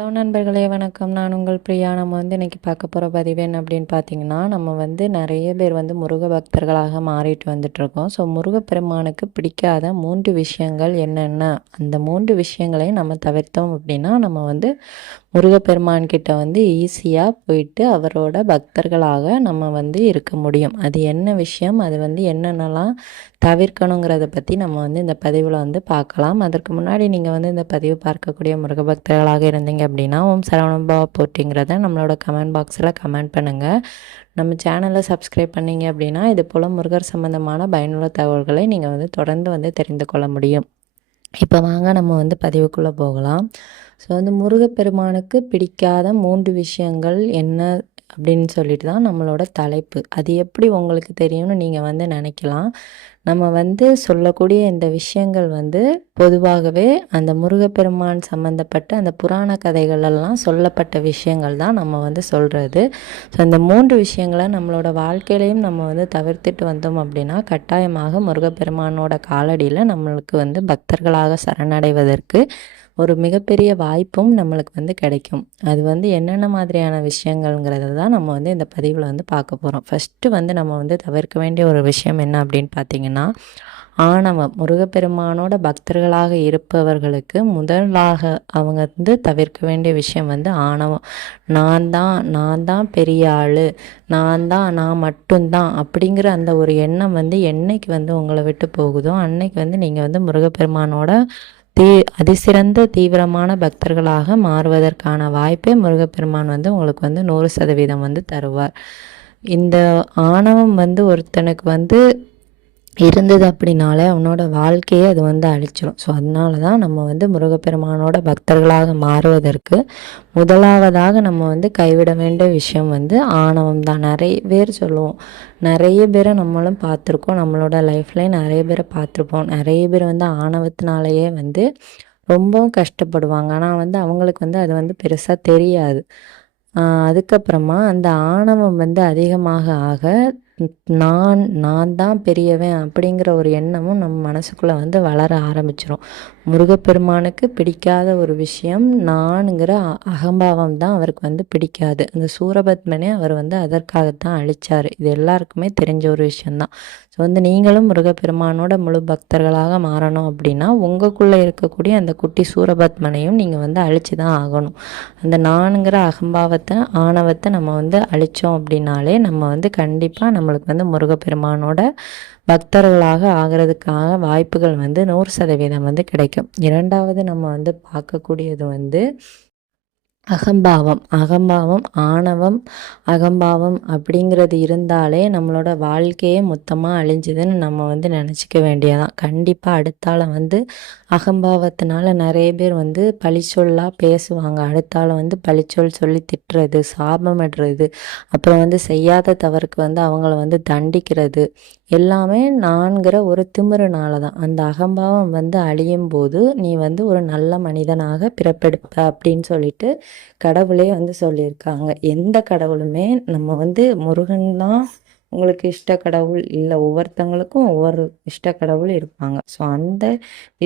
Hello நண்பர்களே, வணக்கம். நான் உங்கள் பிரியா. நம்ம இன்றைக்கி பார்க்க போகிற பதிவு என்ன அப்படின்னு பார்த்தீங்கன்னா, நம்ம நிறைய பேர் முருக பக்தர்களாக மாறிட்டு வந்துட்டுருக்கோம். ஸோ முருகப்பெருமானுக்கு பிடிக்காத 3 விஷயங்கள் என்னென்ன, அந்த 3 விஷயங்களையும் நம்ம தவிர்த்தோம் அப்படின்னா நம்ம முருகப்பெருமான்கிட்ட ஈஸியாக போயிட்டு அவரோட பக்தர்களாக நம்ம இருக்க முடியும். அது என்ன விஷயம், அது என்னென்னலாம் தவிர்க்கணுங்கிறத பற்றி நம்ம இந்த பதிவில் பார்க்கலாம். அதற்கு முன்னாடி நீங்கள் இந்த பதிவு பார்க்கக்கூடிய முருக பக்தர்களாக இருந்தீங்க அப்படின்னா, ஓம் சரவணபா போட்டிங்கிறத நம்மளோட கமெண்ட் பாக்ஸில் கமெண்ட் பண்ணுங்கள். நம்ம சேனலை சப்ஸ்கிரைப் பண்ணிங்க அப்படின்னா இது போல் முருகர் சம்மந்தமான பயனுள்ள தகவல்களை நீங்கள் தொடர்ந்து தெரிந்து கொள்ள முடியும். இப்போ வாங்க நம்ம பதிவுக்குள்ளே போகலாம். ஸோ முருகப்பெருமானுக்கு பிடிக்காத 3 விஷயங்கள் என்ன அப்படின்னு சொல்லிட்டு தான் நம்மளோட தலைப்பு. அது எப்படி உங்களுக்கு தெரியும்னு நீங்கள் நினைக்கலாம். நம்ம சொல்லக்கூடிய இந்த விஷயங்கள் பொதுவாகவே அந்த முருகப்பெருமான் சம்மந்தப்பட்ட அந்த புராண கதைகளெல்லாம் சொல்லப்பட்ட விஷயங்கள் தான் நம்ம சொல்கிறது. ஸோ இந்த 3 விஷயங்களை நம்மளோட வாழ்க்கையிலையும் நம்ம தவிர்த்துட்டு வந்தோம் அப்படின்னா கட்டாயமாக முருகப்பெருமானோட காலடியில் நம்மளுக்கு பக்தர்களாக சரணடைவதற்கு ஒரு மிகப்பெரிய வாய்ப்பும் நம்மளுக்கு கிடைக்கும். அது என்னென்ன மாதிரியான விஷயங்கள்ங்கிறத தான் நம்ம இந்த பதிவில் பார்க்க போகிறோம். ஃபஸ்ட்டு நம்ம தவிர்க்க வேண்டிய ஒரு விஷயம் என்ன அப்படின்னு பார்த்தீங்கன்னா, ஆணவம். முருகப்பெருமானோட பக்தர்களாக இருப்பவர்களுக்கு முதலாக அவங்க தவிர்க்க வேண்டிய விஷயம் ஆணவம். நான் தான் பெரிய ஆள், நான் மட்டும்தான் அப்படிங்கிற அந்த ஒரு எண்ணம் என்னைக்கு உங்களை விட்டு போகுதோ அன்னைக்கு நீங்கள் முருகப்பெருமானோட அதிசிறந்த தீவிரமான பக்தர்களாக மாறுவதற்கான வாய்ப்பை முருகப்பெருமான் உங்களுக்கு 100% தருவார். இந்த ஆணவம் ஒருத்தனுக்கு இருந்தது அப்படின்னாலே அவனோட வாழ்க்கையை அது அழிச்சிடும். ஸோ அதனால தான் நம்ம முருகப்பெருமானோட பக்தர்களாக மாறுவதற்கு முதலாவதாக நம்ம கைவிட வேண்டிய விஷயம் ஆணவம் தான். நிறைய பேர் சொல்லுவோம், நிறைய பேரை நம்மளும் பார்த்துருக்கோம், நம்மளோட லைஃப்லேயே நிறைய பேரை பார்த்துருப்போம். நிறைய பேர் ஆணவத்தினாலேயே ரொம்பவும் கஷ்டப்படுவாங்க. ஆனால் அவங்களுக்கு அது பெருசாக தெரியாது. அதுக்கப்புறமா அந்த ஆணவம் அதிகமாக ஆக நான் தான் பெரியவன் அப்படிங்கிற ஒரு எண்ணமும் நம்ம மனசுக்குள்ளே வளர ஆரம்பிச்சிடும். முருகப்பெருமானுக்கு பிடிக்காத ஒரு விஷயம் நானுங்கிற அகம்பாவம் தான் அவருக்கு பிடிக்காது. அந்த சூரபத்மனே அவர் அதற்காகத்தான் அழித்தார். இது எல்லாருக்குமே தெரிஞ்ச ஒரு விஷயந்தான். ஸோ நீங்களும் முருகப்பெருமானோட முழு பக்தர்களாக மாறணும் அப்படின்னா உங்களுக்குள்ளே இருக்கக்கூடிய அந்த குட்டி சூரபத்மனையும் நீங்கள் அழித்து தான் ஆகணும். அந்த நானுங்கிற அகம்பாவத்தை ஆணவத்தை நம்ம அழித்தோம் அப்படின்னாலே நம்ம கண்டிப்பாக நம்மளுக்கு முருகப்பெருமானோட பக்தர்களாக ஆகிறதுக்காக வாய்ப்புகள் 100% கிடைக்கும். இரண்டாவது நம்ம பார்க்கக்கூடியது அகம்பாவம், ஆணவம், அகம்பாவம் அப்படிங்கிறது இருந்தாலே நம்மளோட வாழ்க்கையே மொத்தமாக அழிஞ்சுதுன்னு நம்ம நினச்சிக்க வேண்டியதான். கண்டிப்பாக அடுத்தால அகம்பாவத்தினால நிறைய பேர் பழிச்சொல்லாக பேசுவாங்க. அடுத்தால பழிச்சொல் சொல்லி திட்டுறது, சாபமிடுறது, அப்புறம் செய்யாத தவறுக்கு அவங்கள தண்டிக்கிறது எல்லாமே நான்கிற ஒரு திமிருனால தான். அந்த அகம்பாவம் அழியும் போது நீ ஒரு நல்ல மனிதனாக பிறப்பெடுப்ப அப்படின்னு சொல்லிட்டு கடவுளே சொல்லியிருக்காங்க. எந்த கடவுளுமே நம்ம முருகன் தான் உங்களுக்கு இஷ்ட கடவுள் இல்லை, ஒவ்வொருத்தங்களுக்கும் ஒவ்வொரு இஷ்ட கடவுள் இருப்பாங்க. ஸோ அந்த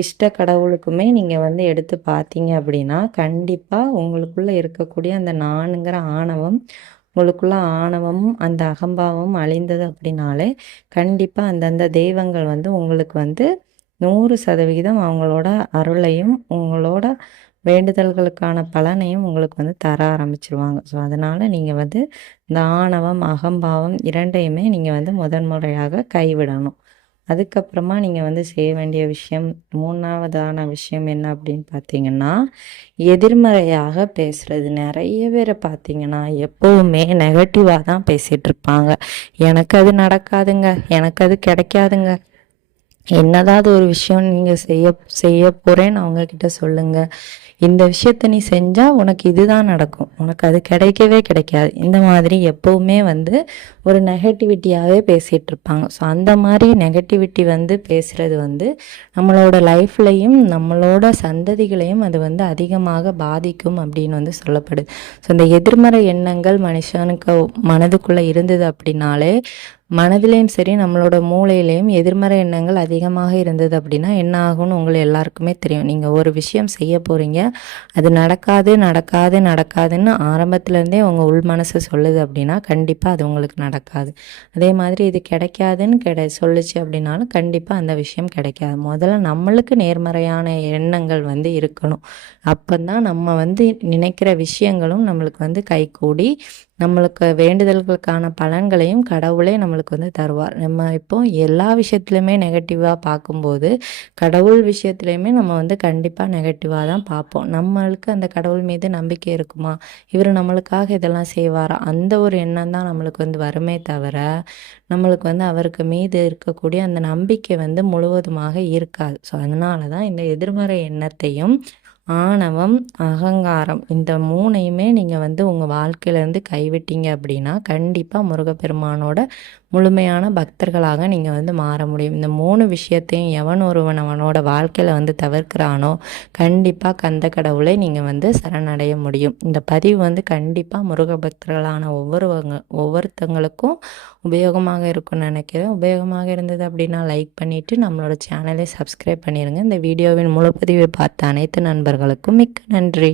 இஷ்ட கடவுளுக்குமே நீங்கள் எடுத்து பார்த்தீங்க அப்படின்னா கண்டிப்பாக உங்களுக்குள்ளே இருக்கக்கூடிய அந்த நானுங்கிற ஆணவம், உங்களுக்குள்ள ஆணவமும் அந்த அகம்பாவமும் அழிந்தது அப்படின்னாலே கண்டிப்பாக அந்தந்த தெய்வங்கள் உங்களுக்கு 100% அவங்களோட அருளையும் உங்களோட வேண்டுதல்களுக்கான பலனையும் உங்களுக்கு தர ஆரம்பிச்சிருவாங்க. ஸோ அதனால் நீங்கள் இந்த ஆணவம் அகம்பாவம் இரண்டையுமே நீங்கள் முதன்முறையாக கைவிடணும். அதுக்கப்புறமா நீங்கள் செய்ய வேண்டிய விஷயம், 3ஆவதான விஷயம் என்ன அப்படின்னு பார்த்தீங்கன்னா, எதிர்மறையாக பேசுகிறது. நிறைய பேரை பார்த்தீங்கன்னா எப்போவுமே நெகட்டிவாக தான் பேசிகிட்டு இருப்பாங்க. எனக்கு அது நடக்காதுங்க, எனக்கு அது கிடைக்காதுங்க, என்னதாவது ஒரு விஷயம் நீங்கள் செய்ய போகிறேன்னு அவங்கக்கிட்ட சொல்லுங்கள். இந்த விஷயத்த நீ செஞ்சால் உனக்கு இதுதான் நடக்கும், உனக்கு அது கிடைக்கவே கிடைக்காது. இந்த மாதிரி எப்போவுமே ஒரு நெகட்டிவிட்டியாகவே பேசிகிட்டு இருப்பாங்க. ஸோ அந்த மாதிரி நெகட்டிவிட்டி பேசுகிறது நம்மளோட லைஃப்லையும் நம்மளோட சந்ததிகளையும் அது அதிகமாக பாதிக்கும் அப்படின்னு சொல்லப்படுது. ஸோ இந்த எதிர்மறை எண்ணங்கள் மனுஷனுக்கு மனதுக்குள்ளே இருந்தது அப்படின்னாலே மனதிலேயும் சரி நம்மளோட மூளையிலேயும் எதிர்மறை எண்ணங்கள் அதிகமாக இருந்தது அப்படின்னா என்ன ஆகும்னு உங்களை எல்லாருக்குமே தெரியும். நீங்கள் ஒரு விஷயம் செய்ய போகிறீங்க, அது நடக்காது நடக்காது நடக்காதுன்னு ஆரம்பத்துலேருந்தே உங்கள் உள் மனசு சொல்லுது அப்படின்னா கண்டிப்பாக அது உங்களுக்கு நடக்காது. அதே மாதிரி இது கிடைக்காதுன்னு சொல்லுச்சு அப்படின்னாலும் கண்டிப்பாக அந்த விஷயம் கிடைக்காது. முதல்ல நம்மளுக்கு நேர்மறையான எண்ணங்கள் வந்து இருக்கணும். அப்போ தான் நம்ம வந்து நினைக்கிற விஷயங்களும் நம்மளுக்கு வந்து கைகூடி நம்மளுக்கு வேண்டுதல்களுக்கான பலன்களையும் கடவுளே நம்மளுக்கு வந்து தருவார். நம்ம இப்போ எல்லா விஷயத்துலையுமே நெகட்டிவாக பார்க்கும்போது கடவுள் விஷயத்துலையுமே நம்ம வந்து கண்டிப்பாக நெகட்டிவாக தான் பார்ப்போம். நம்மளுக்கு அந்த கடவுள் மீது நம்பிக்கை இருக்குமா, இவர் நம்மளுக்காக இதெல்லாம் செய்வாரா, அந்த ஒரு எண்ணம் தான் நம்மளுக்கு வந்து வருமே தவிர நம்மளுக்கு வந்து அவருக்கு மீது இருக்கக்கூடிய அந்த நம்பிக்கை வந்து முழுவதுமாக இருக்காது. ஸோ அதனால தான் இந்த எதிர்மறை எண்ணத்தையும் ஆணவம், அகங்காரம் இந்த 3யுமே நீங்கள் வந்து உங்கள் வாழ்க்கையிலேருந்து கைவிட்டீங்க அப்படின்னா கண்டிப்பாக முருகப்பெருமானோட முழுமையான பக்தர்களாக நீங்கள் வந்து மாற முடியும். இந்த 3 விஷயத்தையும் எவன் ஒருவன் அவனோட வாழ்க்கையில் வந்து தவிர்க்கிறானோ கண்டிப்பாக கந்த கடவுளை நீங்கள் வந்து சரணடைய முடியும். இந்த பதிவு வந்து கண்டிப்பாக முருக பக்தர்களான ஒவ்வொருத்தங்களுக்கும் உபயோகமாக இருக்கும்னு நினைக்கிறேன். உபயோகமாக இருந்தது அப்படின்னா லைக் பண்ணிவிட்டு நம்மளோட சேனலை சப்ஸ்கிரைப் பண்ணிடுங்க. இந்த வீடியோவின் முழு பதிவை பார்த்த அனைத்து நண்பர்களுக்கும் மிக்க நன்றி.